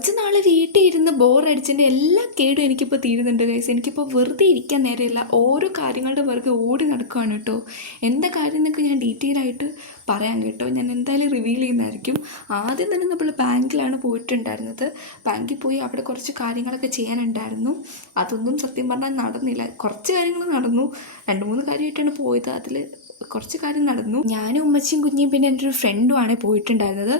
കുറച്ച് നാൾ വീട്ടിൽ ഇരുന്ന് ബോറടിച്ചതിൻ്റെ എല്ലാ കേടും എനിക്കിപ്പോൾ തീരുന്നുണ്ട് ഗൈസ്. എനിക്കിപ്പോൾ വെറുതെ ഇരിക്കാൻ നേരമില്ല, ഓരോ കാര്യങ്ങളുടെ പുറകെ ഓടി നടക്കുകയാണ് കേട്ടോ. എന്താ കാര്യം എന്നൊക്കെ ഞാൻ ഡീറ്റെയിൽ ആയിട്ട് പറയാം കേട്ടോ. ഞാൻ എന്തായാലും റിവീൽ ചെയ്യുന്നതായിരിക്കും. ആദ്യം തന്നെ നമ്മൾ ബാങ്കിലാണ് പോയിട്ടുണ്ടായിരുന്നത്. ബാങ്കിൽ പോയി അവിടെ കുറച്ച് കാര്യങ്ങളൊക്കെ ചെയ്യാനുണ്ടായിരുന്നു. അതൊന്നും സത്യം പറഞ്ഞാൽ നടന്നില്ല. കുറച്ച് കാര്യങ്ങൾ നടന്നു, 2-3 കാര്യമായിട്ടാണ് പോയത്. അതിൽ കുറച്ച് കാര്യം നടന്നു. ഞാനും ഉമ്മച്ചിയും കുഞ്ഞിയും പിന്നെ എൻ്റെ ഒരു ഫ്രണ്ടുമാണ് പോയിട്ടുണ്ടായിരുന്നത്.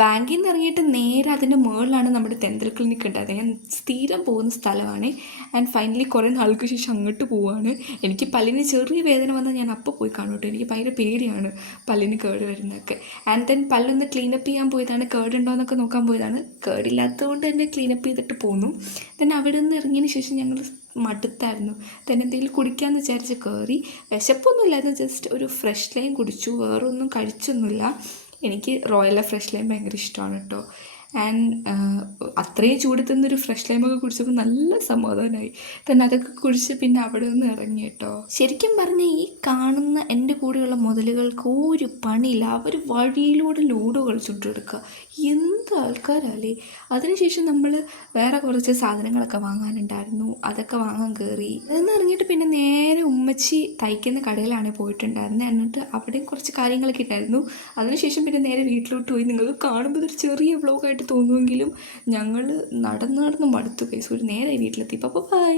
ബാങ്കിൽ നിന്ന് ഇറങ്ങിയിട്ട് നേരെ അതിൻ്റെ മുകളിലാണ് നമ്മുടെ ഡെൻ്റൽ ക്ലിനിക്ക് ഉണ്ടായിരുന്നത്. ഞാൻ സ്ഥിരം പോകുന്ന സ്ഥലമാണ്. ആൻഡ് ഫൈനലി കുറേ നാൾക്ക് ശേഷം അങ്ങോട്ട് പോവുകയാണ്. എനിക്ക് പല്ലിന് ചെറിയ വേദന വന്നാൽ ഞാൻ അപ്പോൾ പോയി കാണും കേട്ടോ. എനിക്ക് ഭയങ്കര പേടിയാണ് പല്ലിന് കേട് വരുന്നതൊക്കെ. ആൻഡ് ദെൻ പല്ലൊന്ന് ക്ലീനപ്പ് ചെയ്യാൻ പോയതാണ്, കേടുണ്ടോ എന്നൊക്കെ നോക്കാൻ പോയതാണ്. കേടില്ലാത്തതുകൊണ്ട് തന്നെ ക്ലീനപ്പ് ചെയ്തിട്ട് പോന്നു. ദെൻ അവിടെ നിന്ന് ഇറങ്ങിയതിന് ശേഷം ഞങ്ങൾ മടുത്തായിരുന്നു. തന്നെ എന്തെങ്കിലും കുടിക്കാമെന്ന് വിചാരിച്ച് കയറി. വിശപ്പൊന്നുമില്ലായിരുന്നു, ജസ്റ്റ് ഒരു ഫ്രഷ് ലൈം കുടിച്ചു, വേറൊന്നും കഴിച്ചൊന്നുമില്ല. എനിക്ക് റോയൽ ഫ്രഷ് ലൈം ഭയങ്കര ഇഷ്ടമാണ് കേട്ടോ. ആൻഡ് അത്രയും ചൂടത്തുനിന്നൊരു ഫ്രഷ് ലൈമൊക്കെ കുടിച്ചപ്പോൾ നല്ല സമാധാനമായി. തന്നെ അതൊക്കെ കുടിച്ച് പിന്നെ അവിടെ നിന്ന് ഇറങ്ങി കേട്ടോ. ശരിക്കും പറഞ്ഞാൽ ഈ കാണുന്ന എൻ്റെ കൂടെയുള്ള മുതലുകൾക്ക് ഒരു പണിയില്ല. അവർ വഴിയിലൂടെ ലൂഡോ കളിച്ചുകൊണ്ട് എടുക്കുക. എന്ത് ആൾക്കാരല്ലേ. അതിനുശേഷം നമ്മൾ വേറെ കുറച്ച് സാധനങ്ങളൊക്കെ വാങ്ങാനുണ്ടായിരുന്നു, അതൊക്കെ വാങ്ങാൻ കയറി. അതിൽ ഇറങ്ങിയിട്ട് പിന്നെ നേരെ ഉമ്മച്ചി തയ്ക്കുന്ന കടയിലാണ് പോയിട്ടുണ്ടായിരുന്നത്. എന്നിട്ട് അവിടെയും കുറച്ച് കാര്യങ്ങളൊക്കെ ഇട്ടായിരുന്നു. അതിനുശേഷം പിന്നെ നേരെ വീട്ടിലോട്ട് പോയി. നിങ്ങൾക്ക് കാണുമ്പോൾ ഒരു ചെറിയ വ്ലോഗായിട്ട് തോന്നുമെങ്കിലും ഞങ്ങൾ നടന്ന് മടുത്തു ഗൈസ്. ഒരു നേരെ വീട്ടിലെത്തി. അപ്പോൾ ബൈ.